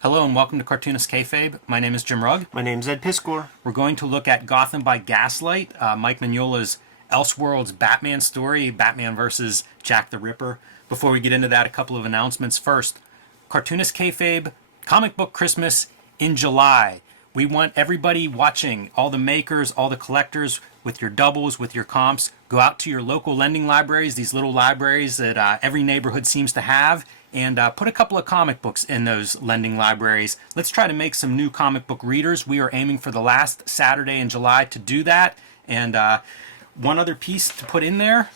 Hello and welcome to Cartoonist Kayfabe. My name is Jim Rugg. My name's Ed Piskor. We're going to look at Gotham by Gaslight, Mike Mignola's Elseworlds Batman story, Batman versus Jack the Ripper. Before we get into that, a couple of announcements. First, Cartoonist Kayfabe, Comic Book Christmas in July. We want everybody watching, all the makers, all the collectors, with your doubles, with your comps, go out to your local lending libraries, these little libraries that every neighborhood seems to have, and put a couple of comic books in those lending libraries. Let's try to make some new comic book readers. We are aiming for the last Saturday in July to do that. And one other piece to put in there,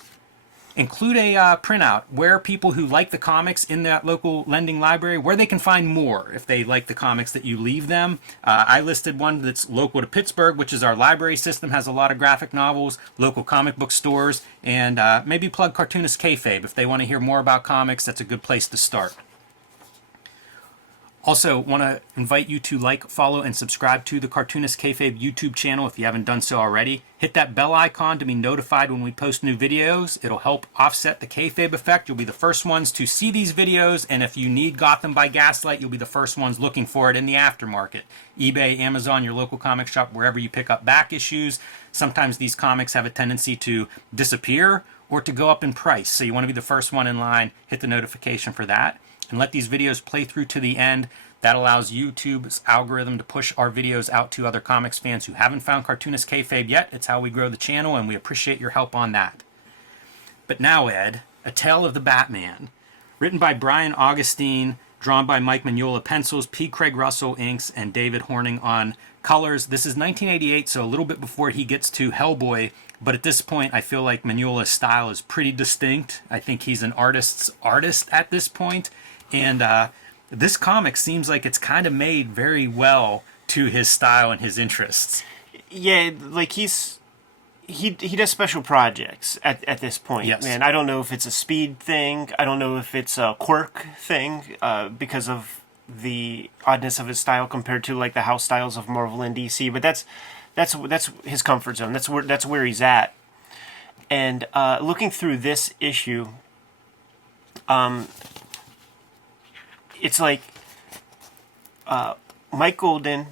include a printout where people who like the comics in that local lending library, where they can find more if they like the comics that you leave them. I listed one that's local to Pittsburgh, which is our library system, has a lot of graphic novels, local comic book stores, and maybe plug Cartoonist Kayfabe. If they want to hear more about comics, that's a good place to start. Also, want to invite you to like, follow, and subscribe to the Cartoonist Kayfabe YouTube channel if you haven't done so already. Hit that bell icon to be notified when we post new videos. It'll help offset the Kayfabe effect. You'll be the first ones to see these videos, and if you need Gotham by Gaslight, you'll be the first ones looking for it in the aftermarket. eBay, Amazon, your local comic shop, wherever you pick up back issues. Sometimes these comics have a tendency to disappear or to go up in price, so you want to be the first one in line. Hit the notification for that. And let these videos play through to the end. That allows YouTube's algorithm to push our videos out to other comics fans who haven't found Cartoonist Kayfabe yet. It's how we grow the channel, and we appreciate your help on that. But now, Ed, A Tale of the Batman. Written by Brian Augustine, drawn by Mike Mignola pencils, P. Craig Russell inks, and David Horning on colors. This is 1988, so a little bit before he gets to Hellboy. But at this point, I feel like Mignola's style is pretty distinct. I think he's an artist's artist at this point. And this comic seems like it's kind of made very well to his style and his interests. Yeah, like he does special projects at this point. Yes. Man, I don't know if it's a speed thing. I don't know if it's a quirk thing because of the oddness of his style compared to like the house styles of Marvel and DC. But that's his comfort zone. That's where he's at. And looking through this issue, it's like Mike Mignola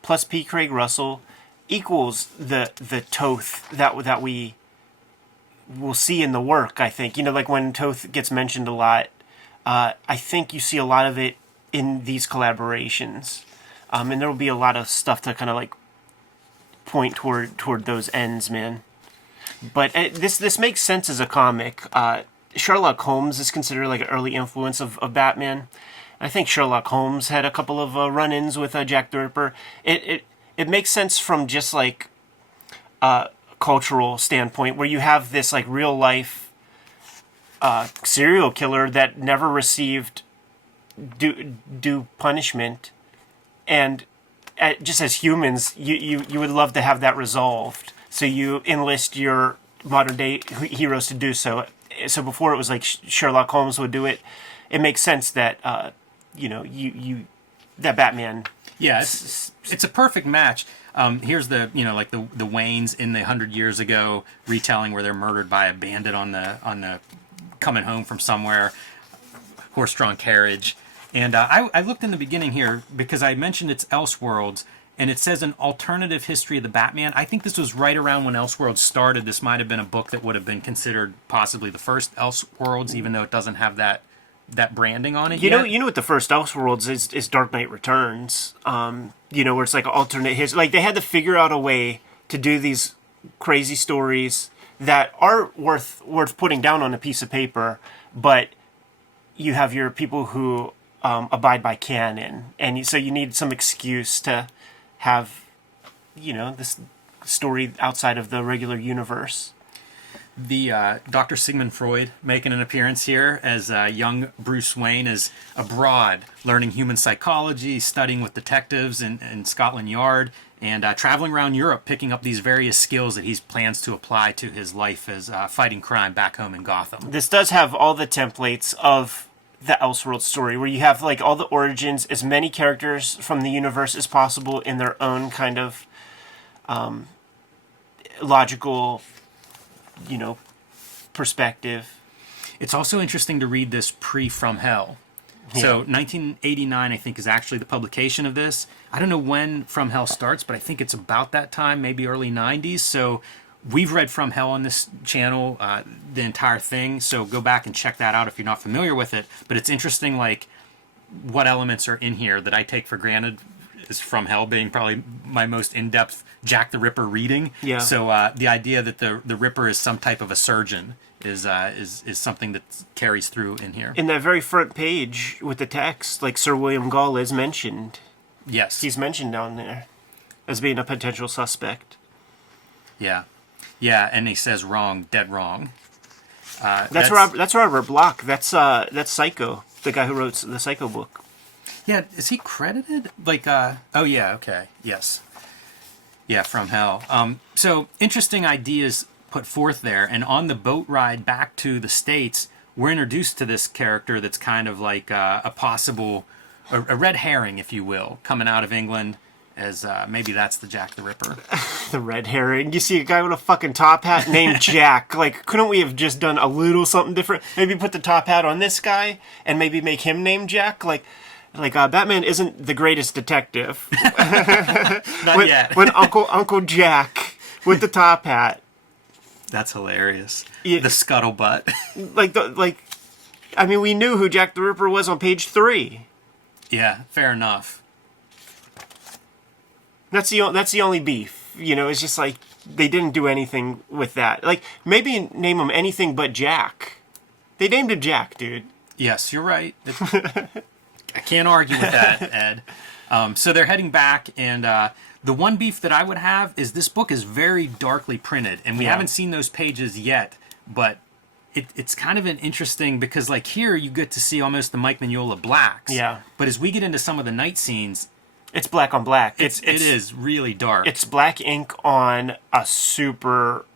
plus P. Craig Russell equals the Toth that we will see in the work. I think like when Toth gets mentioned a lot, I think you see a lot of it in these collaborations, and there will be a lot of stuff to kind of like point toward those ends, man. But this makes sense as a comic. Sherlock Holmes is considered like an early influence of Batman. I think Sherlock Holmes had a couple of run-ins with Jack the Ripper. It makes sense from just like a cultural standpoint, where you have this like real life serial killer that never received due punishment, and just as humans, you would love to have that resolved. So you enlist your modern day heroes to do so. So before it was like Sherlock Holmes would do it. It makes sense that that Batman. Yeah, it's a perfect match. Here's the like the Waynes in the 100 years ago retelling where they're murdered by a bandit on the coming home from somewhere, horse-drawn carriage. And I looked in the beginning here because I mentioned it's Elseworlds. And it says an alternative history of the Batman. I think this was right around when Elseworlds started. This might have been a book that would have been considered possibly the first Elseworlds, even though it doesn't have that branding on it yet. You know what the first Elseworlds is Dark Knight Returns. Where it's like alternate history. Like they had to figure out a way to do these crazy stories that are worth putting down on a piece of paper, but you have your people who abide by canon, and so you need some excuse to have this story outside of the regular universe. The Dr. Sigmund Freud making an appearance here as young Bruce Wayne is abroad learning human psychology, studying with detectives in Scotland Yard, and traveling around Europe picking up these various skills that he plans to apply to his life as fighting crime back home in Gotham. This does have all the templates of the Elseworld story, where you have like all the origins, as many characters from the universe as possible in their own kind of logical, perspective. It's also interesting to read this pre From Hell, So 1989, I think, is actually the publication of this. I don't know when From Hell starts, but I think it's about that time, maybe early 90s. So we've read From Hell on this channel, the entire thing. So go back and check that out if you're not familiar with it. But it's interesting, like, what elements are in here that I take for granted is From Hell being probably my most in-depth Jack the Ripper reading. Yeah. So the idea that the Ripper is some type of a surgeon is something that carries through in here. In that very front page with the text, like Sir William Gall is mentioned. Yes. He's mentioned down there as being a potential suspect. Yeah. Yeah, and he says wrong, dead wrong. That's Robert Bloch. That's Psycho, the guy who wrote the Psycho book. Yeah, is he credited? Like, oh yeah, okay, yes. Yeah, From Hell. So, interesting ideas put forth there, and on the boat ride back to the States, we're introduced to this character that's kind of like a possible, a red herring, if you will, coming out of England, as maybe that's the Jack the Ripper. The red herring. You see a guy with a fucking top hat named Jack. Like, couldn't we have just done a little something different? Maybe put the top hat on this guy, and maybe make him named Jack? Like Batman isn't the greatest detective. Not yet. When Uncle Jack with the top hat. That's hilarious. Yeah. The scuttlebutt. I mean, we knew who Jack the Ripper was on page 3. Yeah, fair enough. That's the only beef. You know, it's just like they didn't do anything with that. Like, maybe name him anything but Jack. They named him Jack, dude. Yes, you're right. I can't argue with that, Ed. So they're heading back, and the one beef that I would have is this book is very darkly printed, and we haven't seen those pages yet, but it's kind of an interesting, because like here you get to see almost the Mike Mignola blacks. Yeah. But as we get into some of the night scenes, it's black on black. it is really dark. It's black ink on a super,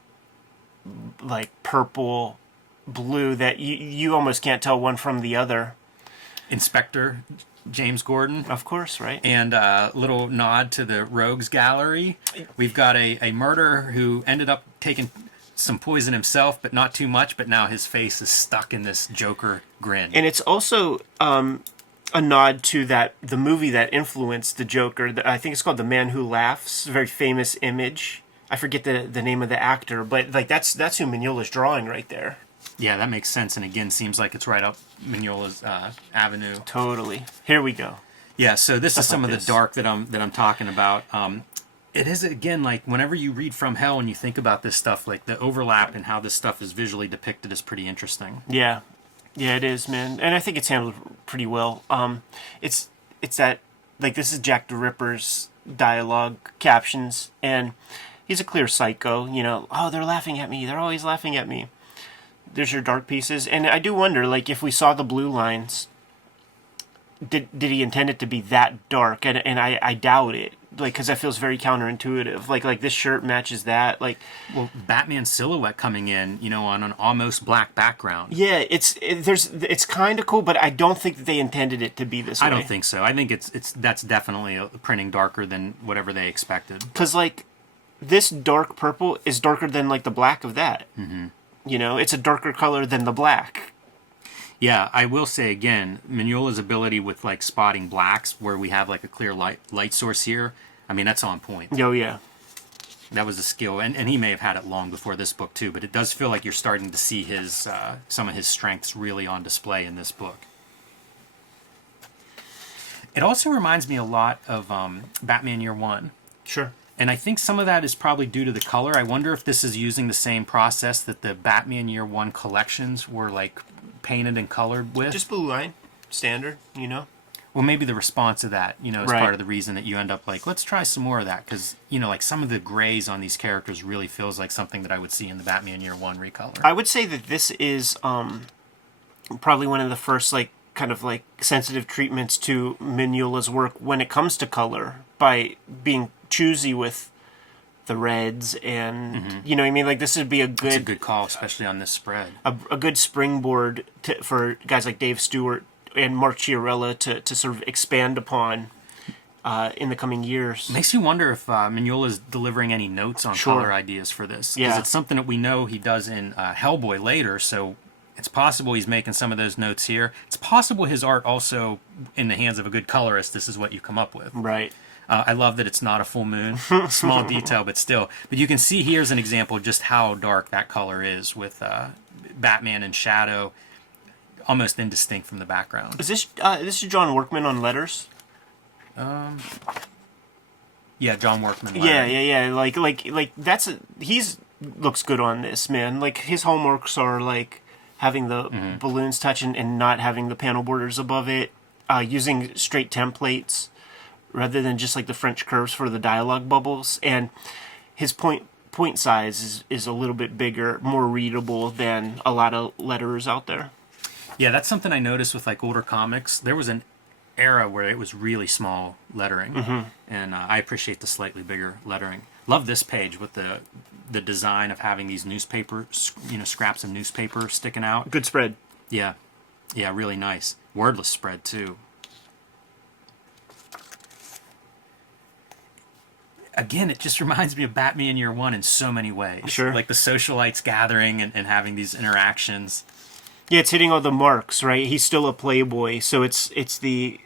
like, purple blue that you almost can't tell one from the other. Inspector James Gordon. Of course, right? And a little nod to the Rogues Gallery. We've got a murderer who ended up taking some poison himself, but not too much, but now his face is stuck in this Joker grin. And it's also a nod to the movie that influenced the Joker. I think it's called The Man Who Laughs, a very famous image. I forget the name of the actor, but like that's who Mignola's drawing right there. Yeah, that makes sense, and again, seems like it's right up Mignola's avenue. Totally. Here we go. Yeah, so this is some of the this. dark that I'm talking about. It is, again, like whenever you read From Hell and you think about this stuff, like the overlap and how this stuff is visually depicted is pretty interesting. Yeah, it is, man, and I think it's handled pretty well. It's that, like, this is Jack the Ripper's dialogue captions, and he's a clear psycho. You know, oh, they're laughing at me. They're always laughing at me. There's your dark pieces, and I do wonder, like, if we saw the blue lines, did he intend it to be that dark? And I doubt it, like, because that feels very counterintuitive. Like this shirt matches that, like. Well, Batman's silhouette coming in, you know, on an almost black background. Yeah, it's kind of cool, but I don't think that they intended it to be this way. I don't think so. I think that's definitely printing darker than whatever they expected. Because, like, this dark purple is darker than, like, the black of that. Mm-hmm. You know, it's a darker color than the black. Yeah, I will say again, Mignola's ability with like spotting blacks, where we have like a clear light source here, I mean, that's on point. Oh, yeah. That was a skill, and he may have had it long before this book too, but it does feel like you're starting to see his some of his strengths really on display in this book. It also reminds me a lot of Batman Year One. Sure. And I think some of that is probably due to the color. I wonder if this is using the same process that the Batman Year One collections were like painted and colored with. Just blue line, standard, you know. Well, maybe the response to that, you know, is Right. part of the reason that you end up like, let's try some more of that, because you know, like some of the grays on these characters really feels like something that I would see in the Batman Year One recolor. I would say that this is probably one of the first, like, kind of like sensitive treatments to Mignola's work when it comes to color, by being choosy with the reds, and you know what I mean, like this would be It's a good call, especially on this spread. a good springboard for guys like Dave Stewart and Mark Chiarella to sort of expand upon in the coming years. Makes you wonder if Mignola's delivering any notes on Sure. color ideas for this. Yeah. Because it's something that we know he does in Hellboy later, so It's possible he's making some of those notes here. It's possible his art also, in the hands of a good colorist, this is what you come up with. Right. I love that it's not a full moon. Small detail, but still. But you can see here's an example of just how dark that color is with Batman in shadow, almost indistinct from the background. Is this John Workman on letters? Yeah, John Workman. Yeah. Like he's looks good on this, man. Like his hallmarks are like having the balloons touch and not having the panel borders above it, using straight templates rather than just like the French curves for the dialogue bubbles, and his point size is a little bit bigger, more readable than a lot of letters out there. Yeah, that's something I noticed with like older comics. There was an era where it was really small lettering, and I appreciate the slightly bigger lettering. Love this page with the design of having these newspaper, scraps of newspaper sticking out. Good spread. Yeah, really nice. Wordless spread too. Again, it just reminds me of Batman Year One in so many ways. Sure. Like the socialites gathering and having these interactions. Yeah, it's hitting all the marks, right? He's still a playboy, so it's the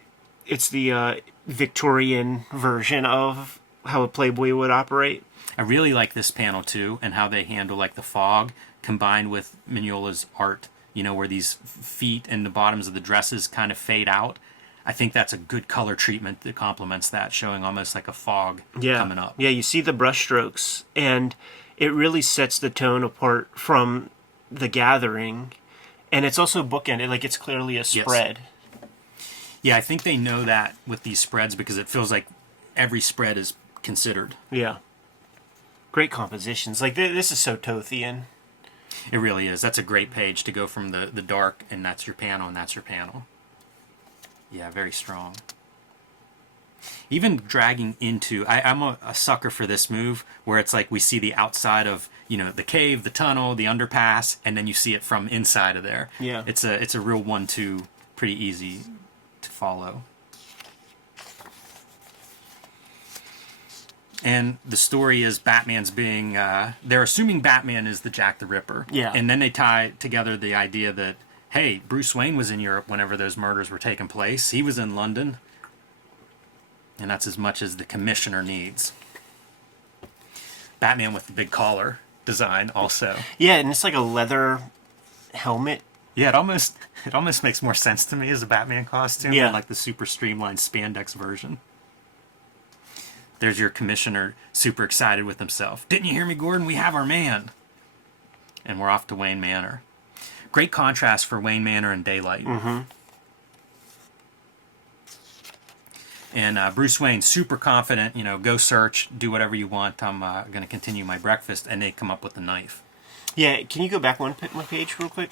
Victorian version of how a playboy would operate. I really like this panel too, and how they handle like the fog combined with Mignola's art. Where these feet and the bottoms of the dresses kind of fade out. I think that's a good color treatment that complements that, showing almost like a fog coming up. Yeah, you see the brush strokes, and it really sets the tone apart from The Gathering, and it's also bookended, like it's clearly a spread. Yes. Yeah, I think they know that with these spreads because it feels like every spread is considered. Yeah. Great compositions. Like, this is so Tothian. It really is. That's a great page to go from the dark, and that's your panel, and that's your panel. Yeah, very strong. Even dragging into... I'm a sucker for this move, where it's like we see the outside of, the cave, the tunnel, the underpass, and then you see it from inside of there. Yeah. It's a real 1-2, pretty easy to follow. And the story is Batman's being... they're assuming Batman is the Jack the Ripper. Yeah. And then they tie together the idea that, hey, Bruce Wayne was in Europe whenever those murders were taking place. He was in London. And that's as much as the commissioner needs. Batman with the big collar design also. Yeah, and it's like a leather helmet. Yeah, it almost makes more sense to me as a Batman costume than like the super streamlined spandex version. There's your commissioner super excited with himself. Didn't you hear me, Gordon? We have our man. And we're off to Wayne Manor. Great contrast for Wayne Manor and daylight. And Bruce Wayne, super confident, go search, do whatever you want. I'm going to continue my breakfast. And they come up with the knife. Yeah, can you go back one page real quick?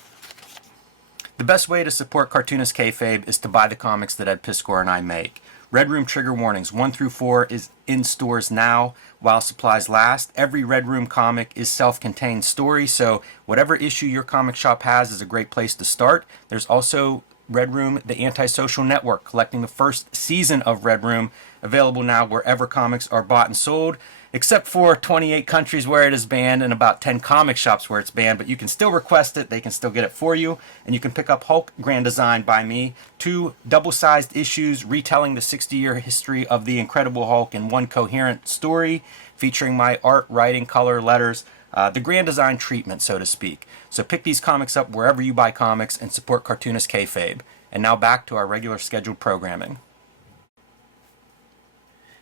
The best way to support Cartoonist Kayfabe is to buy the comics that Ed Piskor and I make. Red Room trigger warnings 1 through 4 is in stores now while supplies last. Every Red Room comic is self-contained story, so whatever issue your comic shop has is a great place to start. There's also Red Room, the Antisocial Network, collecting the first season of Red Room, available now wherever comics are bought and sold, except for 28 countries where it is banned and about 10 comic shops where it's banned, but you can still request it, they can still get it for you, and you can pick up Hulk Grand Design by me, 2 double-sized issues retelling the 60-year history of the Incredible Hulk in one coherent story, featuring my art, writing, color, letters, the Grand Design treatment, so to speak. So pick these comics up wherever you buy comics and support Cartoonist Kayfabe. And now back to our regular scheduled programming.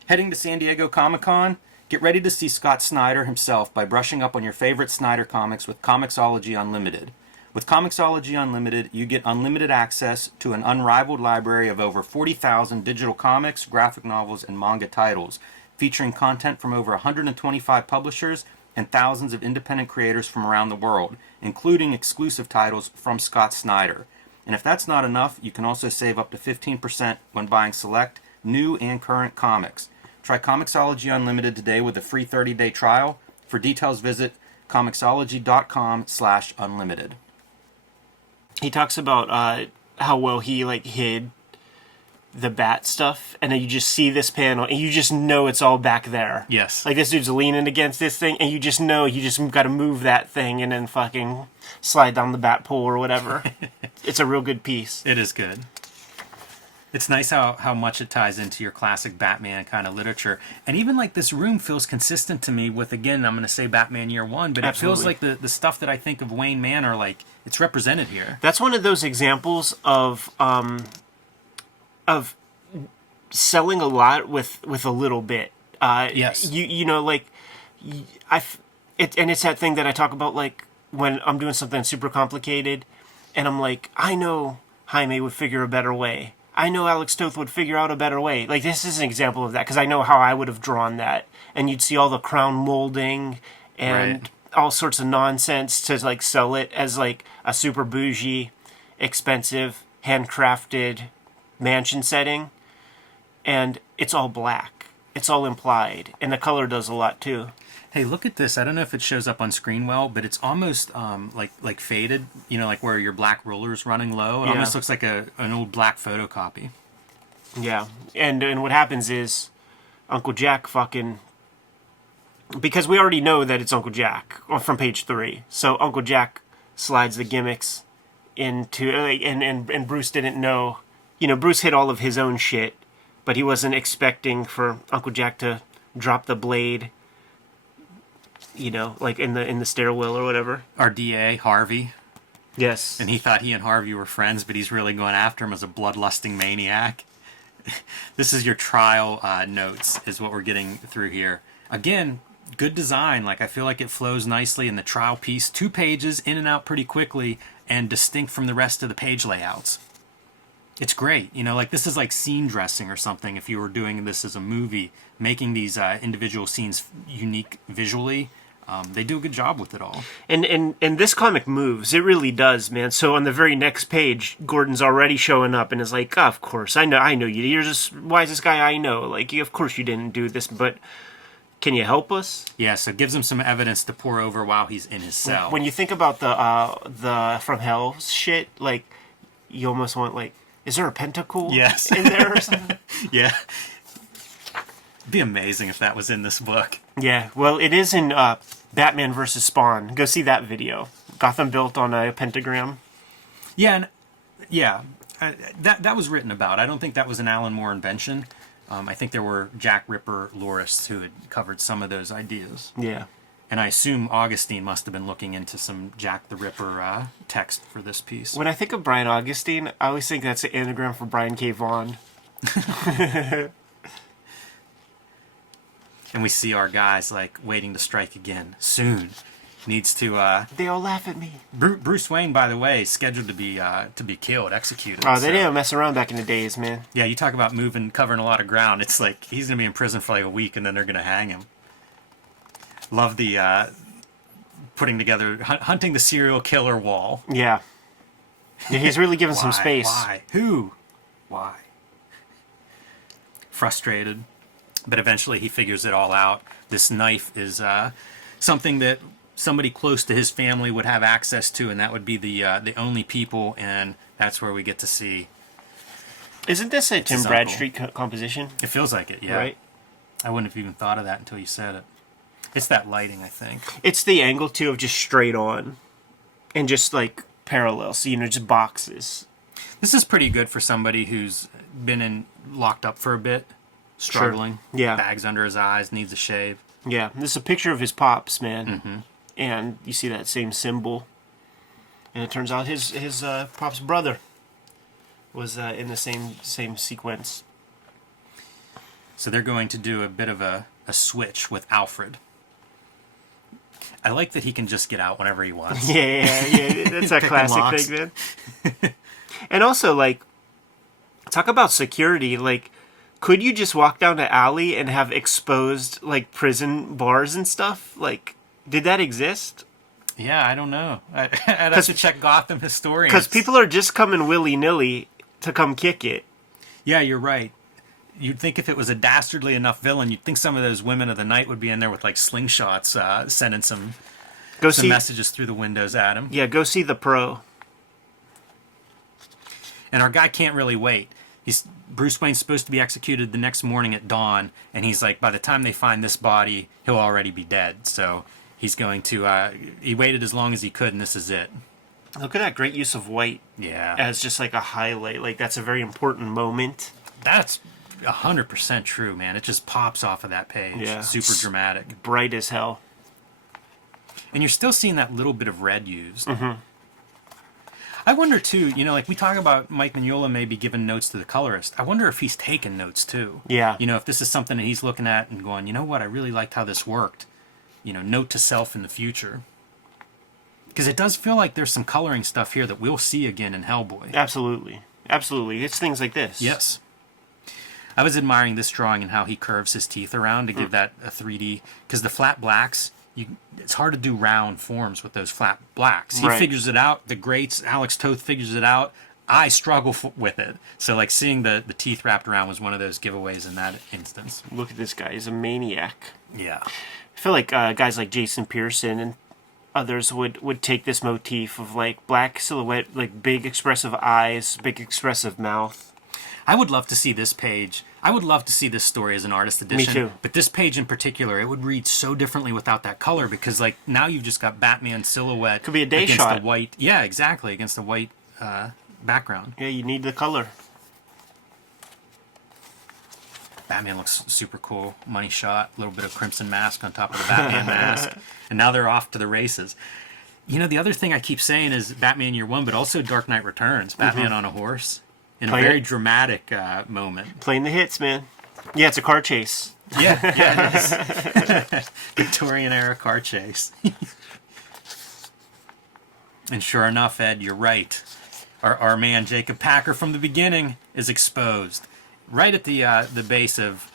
Heading to San Diego Comic-Con? Get ready to see Scott Snyder himself by brushing up on your favorite Snyder comics with Comixology Unlimited. With Comixology Unlimited, you get unlimited access to an unrivaled library of over 40,000 digital comics, graphic novels, and manga titles, featuring content from over 125 publishers and thousands of independent creators from around the world, including exclusive titles from Scott Snyder. And if that's not enough, you can also save up to 15% when buying select, new and current comics. Try Comixology Unlimited today with a free 30-day trial. For details, visit Comixology.com/unlimited. He talks about how well he hid the bat stuff, and then you just see this panel, and you just know it's all back there. Yes. Like, this dude's leaning against this thing, and you just know you just got to move that thing and then fucking slide down the bat pole or whatever. It's a real good piece. It is good. It's nice how much it ties into your classic Batman kind of literature. And even like this room feels consistent to me with, again, I'm going to say Batman Year One, but Absolutely. it feels like the stuff that I think of Wayne Manor, like, it's represented here. That's one of those examples of selling a lot with a little bit. Yes. You know, like, it's that thing that I talk about, like, when I'm doing something super complicated, and I'm like, I know Jaime would figure a better way. I know Alex Toth would figure out a better way. Like, this is an example of that, because I know how I would have drawn that. And you'd see all the crown molding and Right. all sorts of nonsense to, like, sell it as, like, a super bougie, expensive, handcrafted mansion setting. And it's all black. It's all implied. And the color does a lot, too. Hey, look at this. I don't know if it shows up on screen well, but it's almost like faded, you know, like where your black ruler's running low. It Yeah. almost looks like an old black photocopy. Yeah. And what happens is Uncle Jack fucking... Because we already know that it's Uncle Jack from page 3. So Uncle Jack slides the gimmicks into... And Bruce didn't know... You know, Bruce hit all of his own shit, but he wasn't expecting for Uncle Jack to drop the blade, you know, like in the stairwell or whatever. Our DA, Harvey, Yes. and he thought he and Harvey were friends, but he's really going after him as a bloodlusting maniac. This is your trial notes, is what we're getting through here. Again, good design. Like, I feel like it flows nicely in the trial piece. 2 pages, in and out pretty quickly, and distinct from the rest of the page layouts. It's great. You know, like, this is like scene dressing or something if you were doing this as a movie, making these individual scenes unique visually. They do a good job with it all. And this comic moves. It really does, man. So on the very next page, Gordon's already showing up and is like, oh, of course, I know you. You're just wisest guy I know. Like, of course you didn't do this, but can you help us? Yeah, so it gives him some evidence to pour over while he's in his cell. When you think about the From Hell shit, like, you almost want, like, is there a pentacle Yes. in there or something? Yeah. It'd be amazing if that was in this book. Yeah, well, it is in Batman vs. Spawn. Go see that video. Gotham built on a pentagram. Yeah, that was written about. I don't think that was an Alan Moore invention. I think there were Jack Ripper lorists who had covered some of those ideas. Yeah. And I assume Augustine must have been looking into some Jack the Ripper text for this piece. When I think of Brian Augustine, I always think that's an anagram for Brian K. Vaughan. And we see our guys, like, waiting to strike again. Soon. Needs to... They all laugh at me. Bruce Wayne, by the way, is scheduled to be killed, executed. Oh, they so- didn't mess around back in the days, man. Yeah, you talk about covering a lot of ground. It's like he's going to be in prison for like a week and then they're going to hang him. Love the putting together, hunting the serial killer wall. Yeah. Yeah, he's really given some space. Why? Who? Why? Frustrated. But eventually he figures it all out. This knife is something that somebody close to his family would have access to, and that would be the only people, and that's where we get to see. Isn't this a Tim his Bradstreet composition? It feels like it, yeah. Right? I wouldn't have even thought of that until you said it. It's that lighting, I think. It's the angle, too, of just straight on. And just, like, parallel. So, you know, just boxes. This is pretty good for somebody who's been locked up for a bit, struggling. Sure. Yeah. Bags under his eyes, needs a shave. Yeah, this is a picture of his pops, man. Mm-hmm. And you see that same symbol. And it turns out his pops' brother was in the same sequence. So they're going to do a bit of a switch with Alfred. I like that he can just get out whenever he wants. Yeah. That's a Picking classic locks. thing, man. And also, like, talk about security. Like, could you just walk down the alley and have exposed, like, prison bars and stuff? Like, did that exist? Yeah, I don't know. I'd have to check Gotham historians. Because people are just coming willy-nilly to come kick it. Yeah, you're right. You'd think if it was a dastardly enough villain, you'd think some of those women of the night would be in there with, like, slingshots, sending some messages through the windows at him. Yeah, go see the pro. And our guy can't really wait. Bruce Wayne's supposed to be executed the next morning at dawn, and he's like, by the time they find this body, he'll already be dead. So he's going to. He waited as long as he could, and this is it. Look at that great use of white. Yeah. As just like a highlight. Like that's a very important moment. That's 100% true, man. It just pops off of that page. Yeah. Super dramatic. Bright as hell. And you're still seeing that little bit of red used. Mm-hmm. I wonder, too, like we talk about Mike Mignola maybe giving notes to the colorist. I wonder if he's taking notes, too. Yeah. If this is something that he's looking at and going, you know what, I really liked how this worked. Note to self in the future. Because it does feel like there's some coloring stuff here that we'll see again in Hellboy. Absolutely. Absolutely. It's things like this. Yes. I was admiring this drawing and how he curves his teeth around to give that a 3D. Because the flat blacks, it's hard to do round forms with those flat blacks. He figures it out. The greats, Alex Toth figures it out. I struggle with it. So like seeing the teeth wrapped around was one of those giveaways in that instance. Look at this guy. He's a maniac. Yeah. I feel like guys like Jason Pearson and others would take this motif of like black silhouette, like big expressive eyes, big expressive mouth. I would love to see this page. I would love to see this story as an artist edition. Me too. But this page in particular, it would read so differently without that color because like now you've just got Batman silhouette. Could be a day against shot. The white. Yeah, exactly. Against the white background. Yeah, you need the color. Batman looks super cool. Money shot, a little bit of Crimson Mask on top of the Batman mask. And now they're off to the races. The other thing I keep saying is Batman Year One, but also Dark Knight Returns. Batman on a horse. In a very dramatic moment. Playing the hits, man. Yeah, it's a car chase. Yeah, it is. Victorian era car chase. And sure enough, Ed, you're right. Our man Jacob Packer from the beginning is exposed. Right at the base of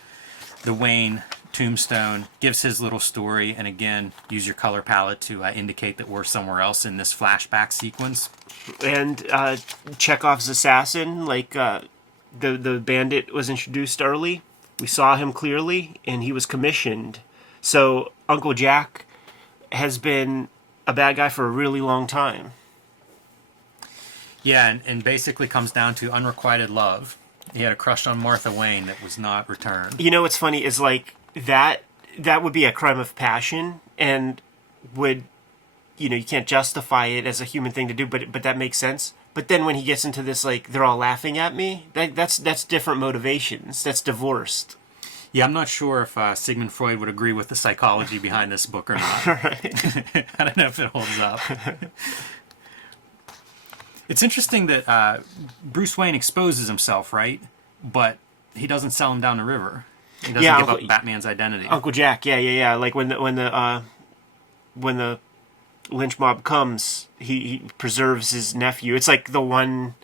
the Wayne tombstone, gives his little story, and again, use your color palette to indicate that we're somewhere else in this flashback sequence. And Chekhov's assassin, like the bandit was introduced early. We saw him clearly, and he was commissioned. So Uncle Jack has been a bad guy for a really long time. Yeah, and basically comes down to unrequited love. He had a crush on Martha Wayne that was not returned. What's funny is like that would be a crime of passion, and would, you can't justify it as a human thing to do, but that makes sense. But then when he gets into this, like, they're all laughing at me, that's different motivations. That's divorced. Yeah, I'm not sure if Sigmund Freud would agree with the psychology behind this book or not. I don't know if it holds up. It's interesting that Bruce Wayne exposes himself, right? But he doesn't sell him down the river. He doesn't give up Batman's identity. Uncle Jack, yeah. Like when the lynch mob comes, he preserves his nephew. It's like the one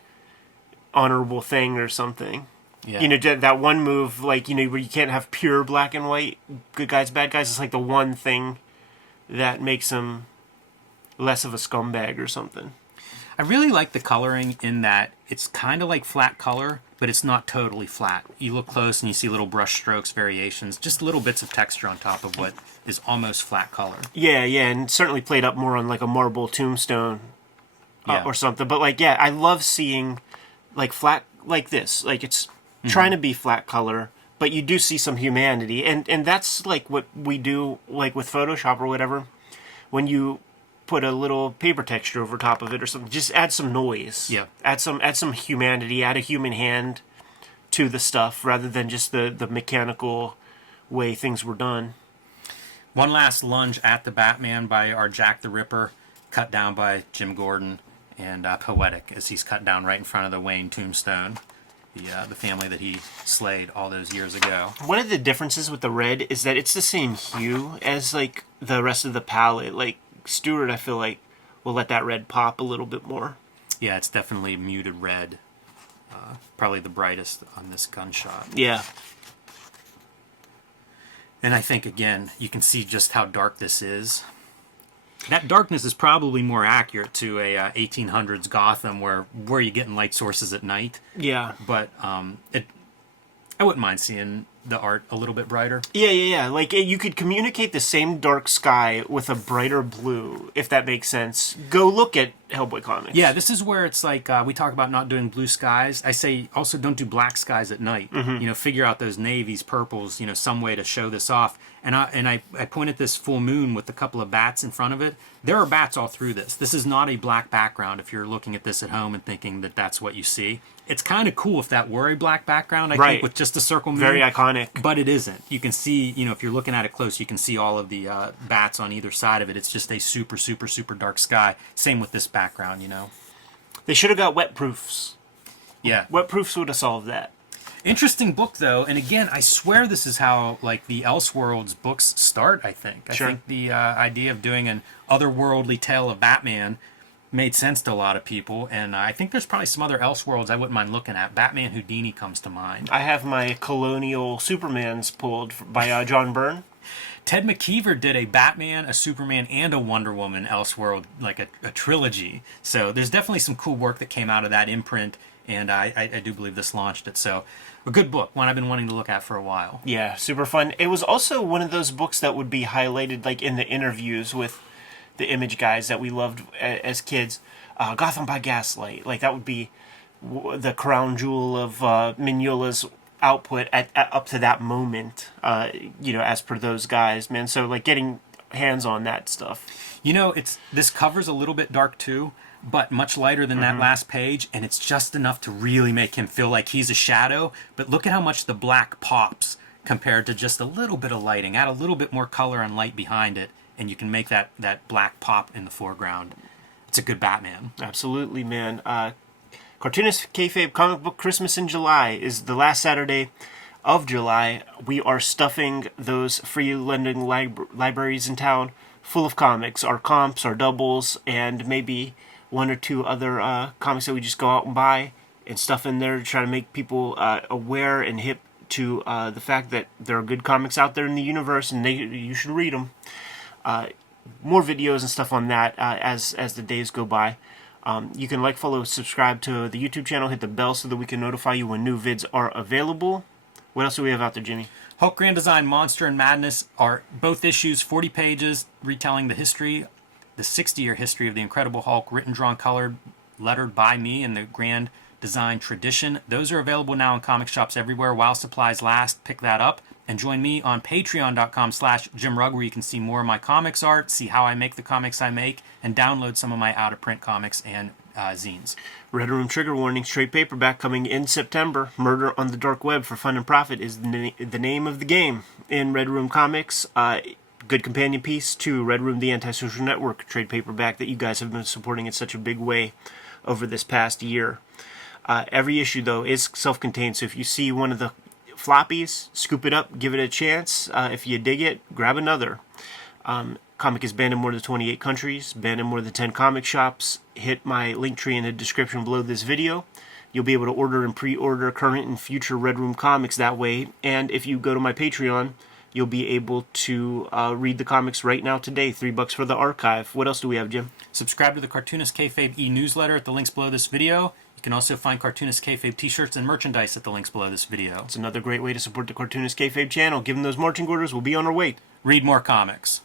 honorable thing or something. Yeah. That one move, like, where you can't have pure black and white, good guys, bad guys. It's like the one thing that makes him less of a scumbag or something. I really like the coloring in that it's kind of like flat color, but it's not totally flat. You look close and you see little brush strokes, variations, just little bits of texture on top of what is almost flat color. Yeah, and certainly played up more on like a marble tombstone or something. But like, yeah, I love seeing like flat like this. Like it's trying to be flat color, but you do see some humanity. And that's like what we do like with Photoshop or whatever. When you put a little paper texture over top of it or something, just add some noise. Yeah. Add some humanity, add a human hand to the stuff rather than just the mechanical way things were done. One last lunge at the Batman by our Jack the Ripper, cut down by Jim Gordon, and poetic as he's cut down right in front of the Wayne tombstone, the family that he slayed all those years ago. One of the differences with the red is that it's the same hue as like the rest of the palette. Like Stewart, I feel like, will let that red pop a little bit more. Yeah, it's definitely muted red. Probably the brightest on this gunshot. Yeah. And I think, again, you can see just how dark this is. That darkness is probably more accurate to a 1800s Gotham where you're getting light sources at night. Yeah. But I wouldn't mind seeing the art a little bit brighter. Yeah. Like, you could communicate the same dark sky with a brighter blue, if that makes sense. Go look at Hellboy comics. Yeah, this is where it's like we talk about not doing blue skies. I say also don't do black skies at night. You know, figure out those navies, purples, you know, some way to show this off. And I point at this full moon with a couple of bats in front of it. There are bats all through this. This is not a black background if you're looking at this at home and thinking that that's what you see. It's kind of cool if that were a black background, I think, with just a circle moon. Very iconic. But it isn't. You can see, you know, if you're looking at it close, you can see all of the bats on either side of it. It's just a super, super, super dark sky. Same with this background, you know. They should have got wet proofs. Yeah. Wet proofs would have solved that. Interesting book, though. And again, I swear this is how, like, the Elseworlds books start, I think. I think the idea of doing an otherworldly tale of Batman made sense to a lot of people, and I think there's probably some other Elseworlds I wouldn't mind looking at. Batman Houdini comes to mind. I have my Colonial Supermans pulled by John Byrne. Ted McKeever did a Batman, a Superman, and a Wonder Woman Elseworld, like a trilogy. So there's definitely some cool work that came out of that imprint, and I do believe this launched it. So a good book, one I've been wanting to look at for a while. Yeah, super fun. It was also one of those books that would be highlighted like in the interviews with the Image guys that we loved as kids. Gotham by Gaslight, like that would be the crown jewel of Mignola's output at up to that moment, you know, as per those guys, man. So like getting hands on that stuff. You know, this cover's a little bit dark too, but much lighter than that last page, and it's just enough to really make him feel like he's a shadow. But look at how much the black pops compared to just a little bit of lighting. Add a little bit more color and light behind it, and you can make that black pop in the foreground. It's a good Batman. Absolutely, man. Cartoonist Kayfabe Comic Book Christmas in July is the last Saturday of July. We are stuffing those free lending libraries in town full of comics, our comps, our doubles, and maybe one or two other comics that we just go out and buy and stuff in there to try to make people aware and hip to the fact that there are good comics out there in the universe and you should read them. More videos and stuff on that as the days go by. You can like, follow, subscribe to the YouTube channel, hit the bell so that we can notify you when new vids are available. What else do we have out there, Jimmy? Hulk Grand Design Monster and Madness are both issues, 40 pages, retelling the history, the 60-year history of the Incredible Hulk, written, drawn, colored, lettered by me in the Grand Design tradition. Those are available now in comic shops everywhere while supplies last. Pick that up. And join me on patreon.com/JimRugg, where you can see more of my comics art, see how I make the comics I make, and download some of my out-of-print comics and zines. Red Room Trigger Warning, trade paperback coming in September. Murder on the Dark Web for Fun and Profit is the name of the game in Red Room Comics. Good companion piece to Red Room, the Antisocial Network trade paperback that you guys have been supporting in such a big way over this past year. Every issue, though, is self-contained, so if you see one of the floppies, scoop it up, give it a chance. If you dig it, grab another. Comic is banned in more than 28 countries, banned in more than 10 comic shops. Hit my link tree in the description below this video. You'll be able to order and pre-order current and future Red Room comics that way. And if you go to my Patreon, you'll be able to read the comics right now today. $3 for the archive. What else do we have, Jim? Subscribe to the Cartoonist Kayfabe e-newsletter at the links below this video. You can also find Cartoonist Kayfabe t-shirts and merchandise at the links below this video. It's another great way to support the Cartoonist Kayfabe channel. Given those marching orders, we'll be on our way. Read more comics.